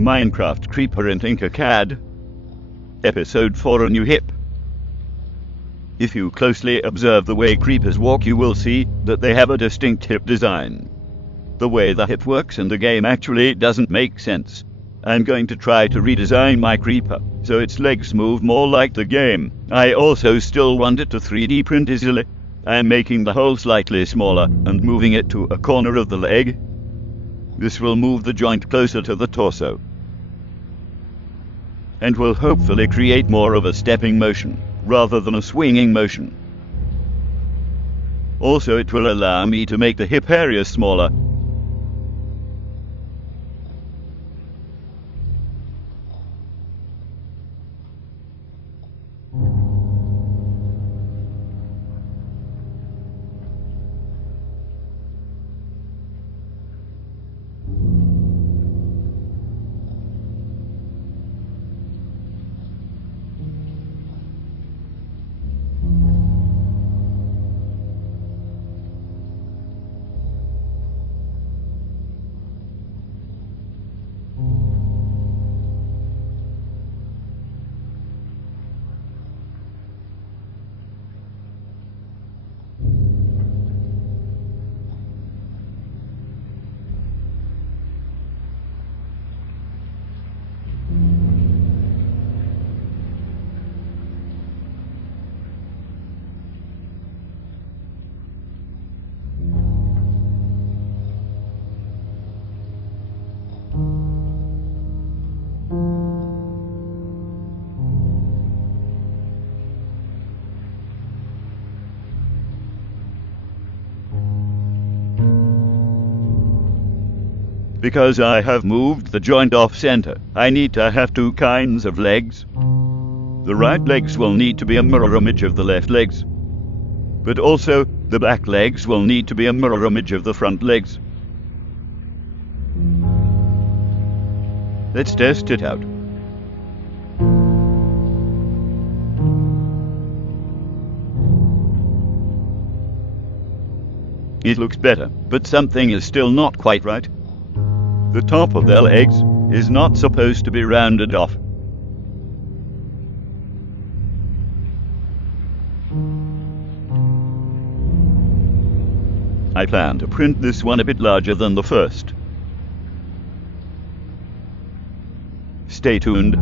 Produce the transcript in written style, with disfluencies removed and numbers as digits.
Minecraft Creeper in TinkerCAD. Episode 4: A New Hip. If you closely observe the way creepers walk, you will see that they have a distinct hip design. The way the hip works in the game actually doesn't make sense. I'm going to try to redesign my creeper so its legs move more like the game. I also still want it to 3D print easily. I'm making the hole slightly smaller and moving it to a corner of the leg. This will move the joint closer to the torso and will hopefully create more of a stepping motion rather than a swinging motion. Also, it will allow me to make the hip area smaller. Because I have moved the joint off center, I need to have two kinds of legs. The right legs will need to be a mirror image of the left legs, but also the back legs will need to be a mirror image of the front legs. Let's test it out. It looks better, but something is still not quite right. The top of their legs is not supposed to be rounded off. I plan to print this one a bit larger than the first. Stay tuned.